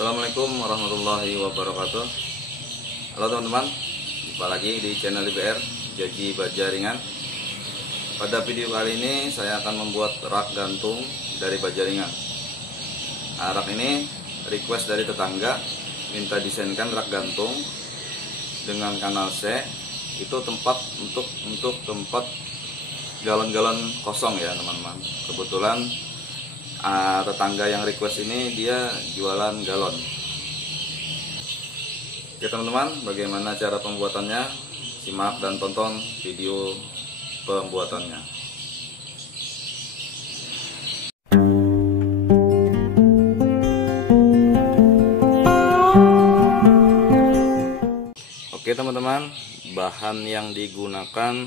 Assalamualaikum warahmatullahi wabarakatuh. Halo teman-teman, jumpa lagi di channel IBR Jaji Baja Ringan. Pada video kali ini saya akan membuat rak gantung dari baja ringan. Rak ini request dari tetangga, minta desainkan rak gantung dengan kanal C. Itu tempat untuk tempat galon-galon kosong ya teman-teman. Kebetulan tetangga yang request ini dia jualan galon. Oke teman-teman, bagaimana cara pembuatannya? Simak dan tonton video pembuatannya. Oke teman-teman, bahan yang digunakan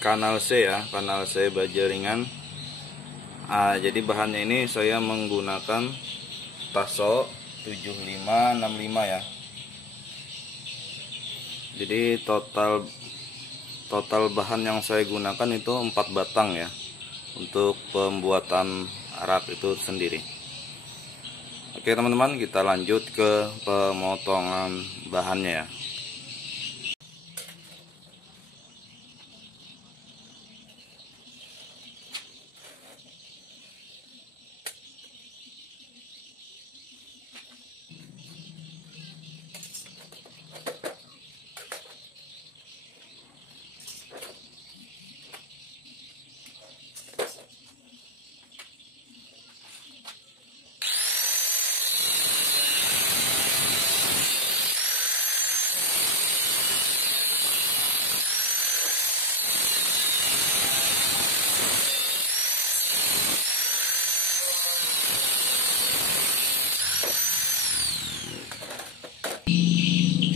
kanal C ya, kanal C baja ringan. Jadi bahannya ini saya menggunakan Tasso 7565 ya. Jadi total bahan yang saya gunakan itu 4 batang ya untuk pembuatan rak itu sendiri. Oke teman-teman, kita lanjut ke pemotongan bahannya ya.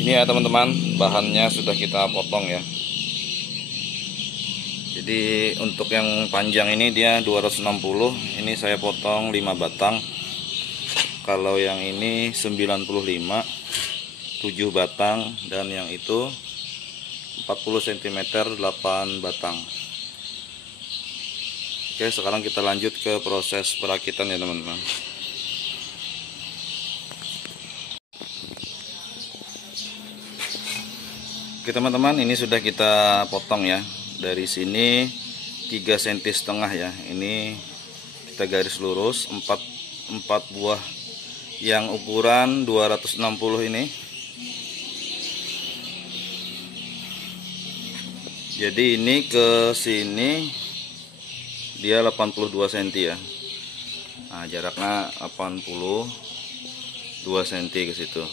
Ini ya teman-teman, bahannya sudah kita potong ya. Jadi untuk yang panjang ini dia 260, ini saya potong 5 batang. Kalau yang ini 95, 7 batang, dan yang itu 40 cm 8 batang. Oke, sekarang kita lanjut ke proses perakitan ya teman-teman. Oke teman-teman, ini sudah kita potong ya. Dari sini 3,5 cm ya. Ini kita garis lurus 4 buah yang ukuran 260 ini. Jadi ini ke sini dia 82 cm ya. Nah, jaraknya 82 cm ke situ.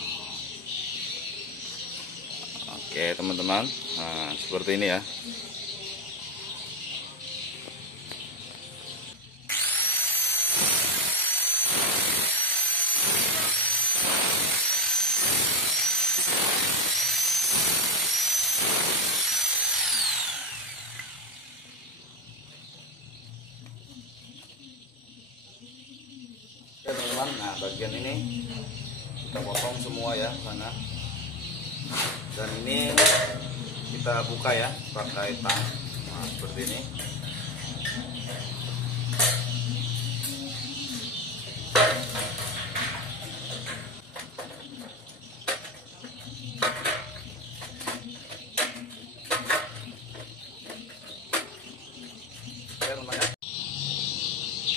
Oke teman-teman, nah seperti ini ya. Oke teman-teman, nah bagian ini kita potong semua ya sana. Dan ini kita buka ya pakai tang, nah, seperti ini.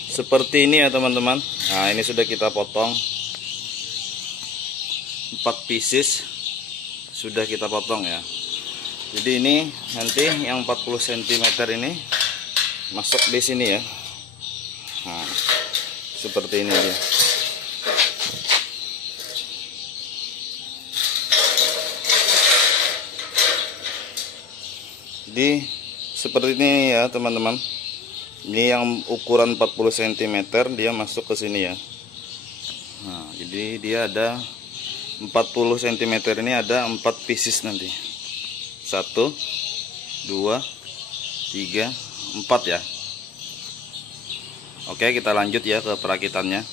Seperti ini ya teman-teman. Nah ini sudah kita potong 4 pieces, sudah kita potong ya. Jadi ini nanti yang 40 cm ini masuk di sini ya. Nah, seperti ini dia. Jadi seperti ini ya teman-teman. Ini yang ukuran 40 cm dia masuk ke sini ya. Nah, jadi dia ada 40 cm ini ada 4 pieces nanti. 1 2 3 4 ya. Oke, kita lanjut ya ke perakitannya.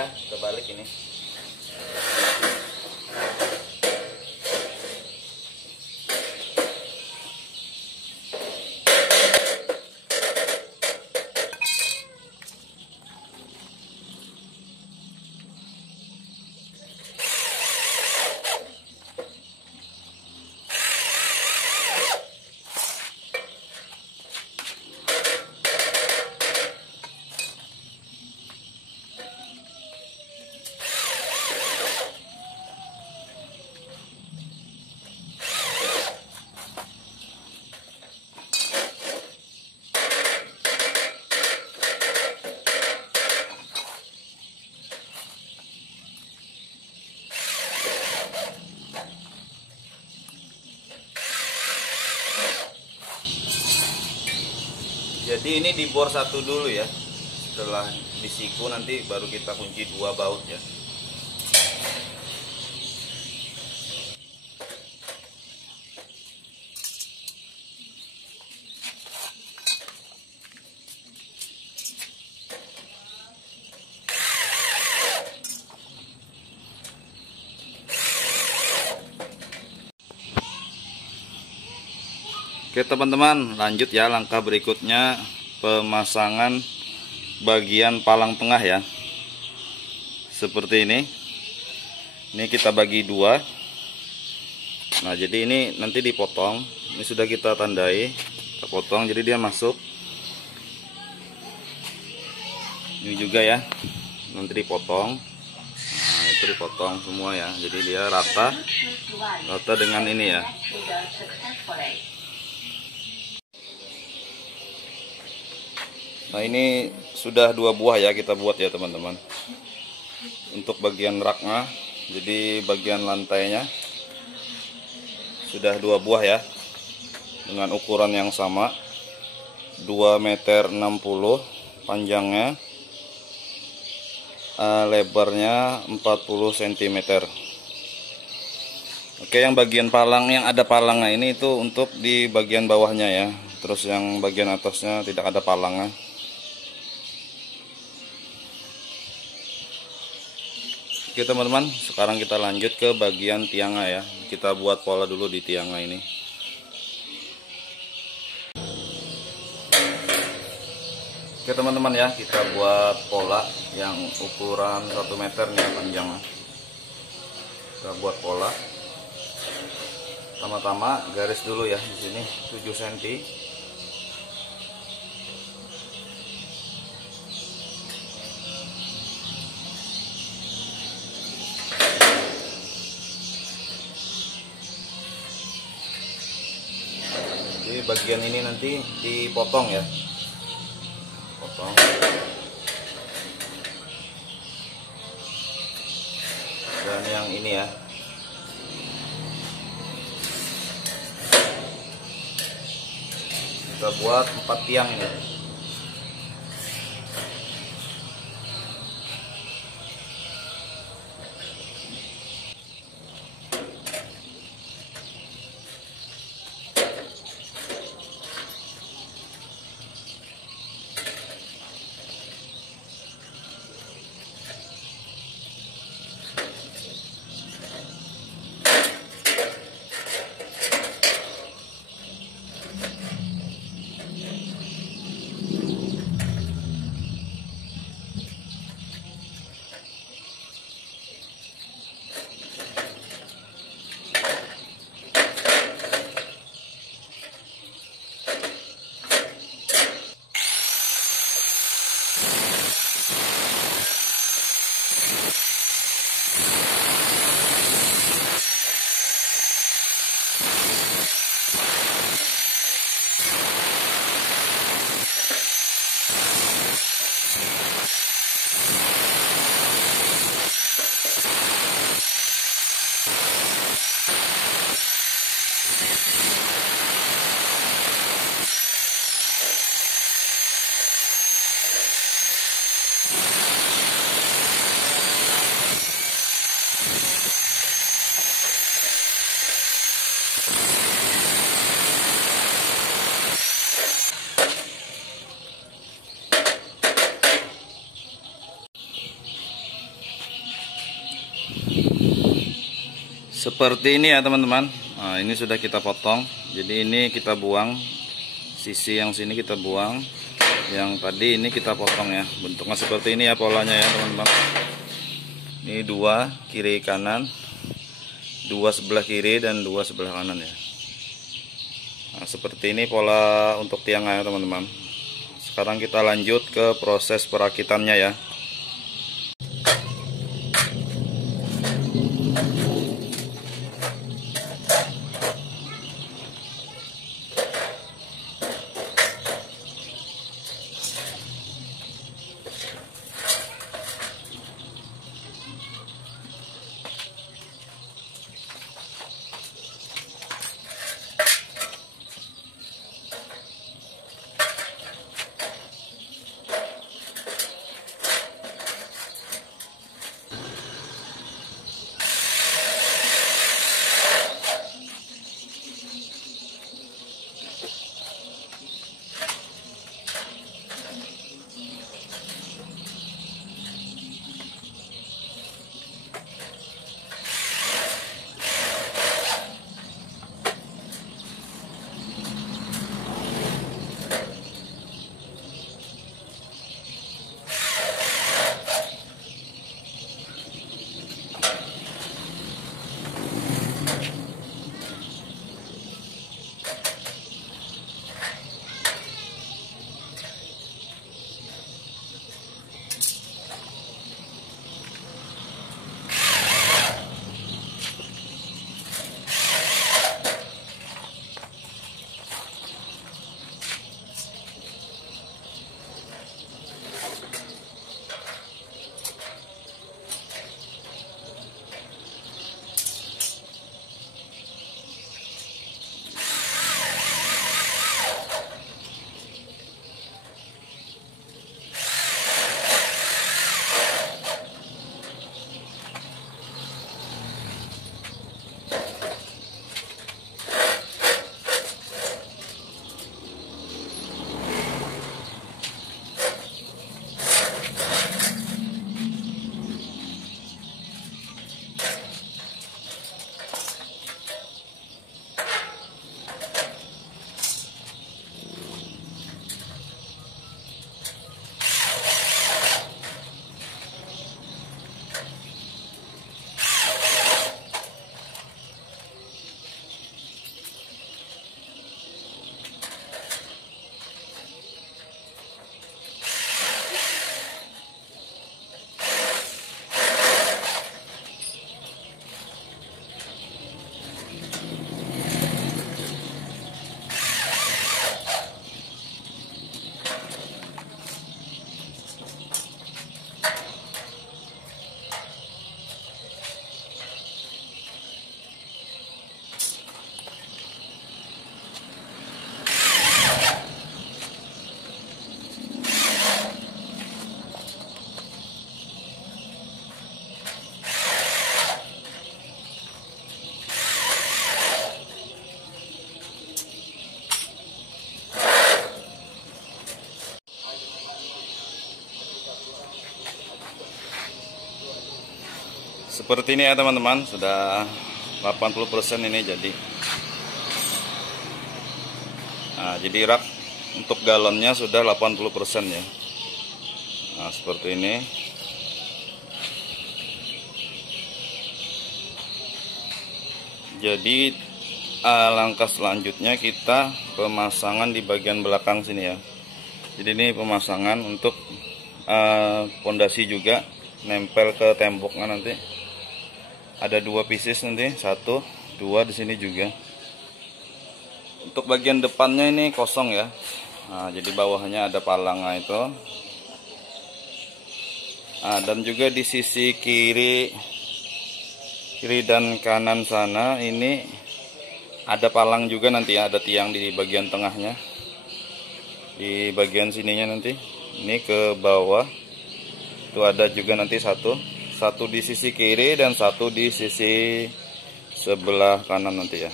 ya, kebalik ini. Jadi ini dibor satu dulu ya. Setelah disiku nanti baru kita kunci 2 baut ya. Oke teman-teman, lanjut ya langkah berikutnya, pemasangan bagian palang tengah ya. Seperti ini. Ini kita bagi 2. Nah, jadi ini nanti dipotong. Ini sudah kita tandai, kita potong jadi dia masuk. Ini juga ya. Nanti dipotong. Nah, itu dipotong semua ya. Jadi dia rata dengan ini ya. Nah, ini sudah 2 buah ya kita buat ya teman-teman. Untuk bagian raknya, jadi bagian lantainya sudah 2 buah ya. Dengan ukuran yang sama, 2,60 meter panjangnya, lebarnya 40 cm. Oke, yang bagian palang yang ada palangnya ini itu untuk di bagian bawahnya ya. Terus yang bagian atasnya tidak ada palangnya. Oke teman-teman, sekarang kita lanjut ke bagian tiangnya ya. Kita buat pola dulu di tiangnya ini. Oke teman-teman ya, kita buat pola yang ukuran 1 meter nih panjangnya. Kita buat pola. Pertama-tama garis dulu ya di sini 7 cm. Jadi bagian ini nanti dipotong ya, potong. Dan yang ini ya, kita buat 4 tiang ya. Seperti ini ya teman-teman. Nah, ini sudah kita potong. Jadi ini kita buang, sisi yang sini kita buang, yang tadi ini kita potong ya. Bentuknya seperti ini ya polanya ya teman-teman. Ini dua kiri kanan, dua sebelah kiri dan dua sebelah kanan ya. Nah, seperti ini pola untuk tiangnya teman-teman. Sekarang kita lanjut ke proses perakitannya ya. Seperti ini ya teman-teman, sudah 80% ini jadi. Nah, jadi rak untuk galonnya sudah 80% ya. Nah, seperti ini. Jadi langkah selanjutnya kita pemasangan di bagian belakang sini ya. Jadi ini pemasangan untuk pondasi juga, nempel ke temboknya nanti. Ada dua pieces nanti, satu, dua di sini juga. Untuk bagian depannya ini kosong ya. Nah, jadi bawahnya ada palangnya itu. Nah, dan juga di sisi kiri dan kanan sana ini ada palang juga nanti ya, ada tiang di bagian tengahnya. Di bagian sininya nanti, ini ke bawah. Itu ada juga nanti satu di sisi kiri dan satu di sisi sebelah kanan nanti ya.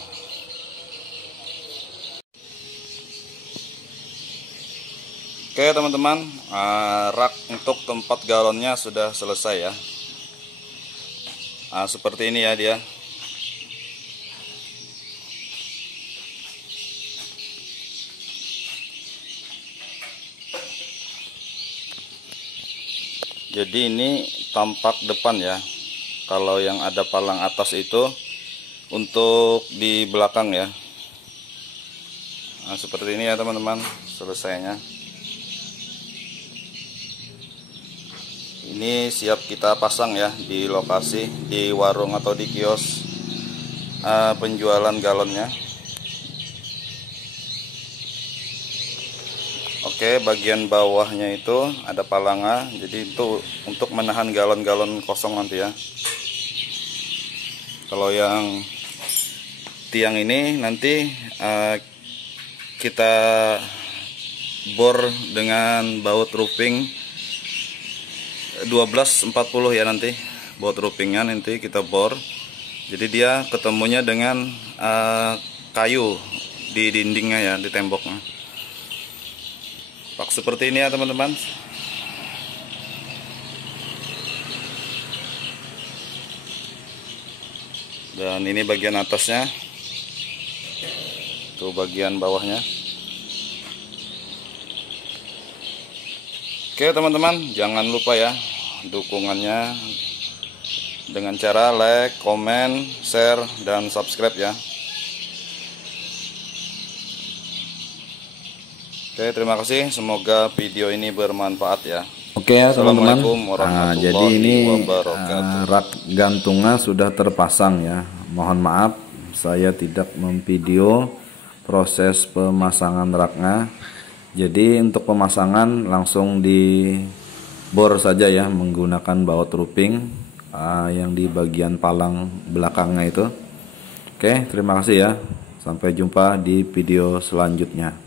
Oke teman-teman, rak untuk tempat galonnya sudah selesai ya. Seperti ini ya dia. Jadi ini tampak depan ya. Kalau yang ada palang atas itu untuk di belakang ya. Nah, seperti ini ya teman-teman selesainya. Ini siap kita pasang ya di lokasi, di warung atau di kios penjualan galonnya. Oke, bagian bawahnya itu ada palanga, jadi itu untuk menahan galon-galon kosong nanti ya. Kalau yang tiang ini nanti kita bor dengan baut roofing 1240 ya, nanti baut roofingnya nanti kita bor. Jadi dia ketemunya dengan kayu di dindingnya ya, di temboknya. Pak seperti ini ya teman-teman. Dan ini bagian atasnya. Tuh bagian bawahnya. Oke teman-teman, jangan lupa ya dukungannya dengan cara like, komen, share, dan subscribe ya. Oke, terima kasih. Semoga video ini bermanfaat ya. Oke ya teman-teman. Jadi ini rak gantungnya sudah terpasang ya. Mohon maaf saya tidak memvideo proses pemasangan raknya. Jadi untuk pemasangan langsung dibor saja ya menggunakan baut roofing yang di bagian palang belakangnya itu. Oke, terima kasih ya. Sampai jumpa di video selanjutnya.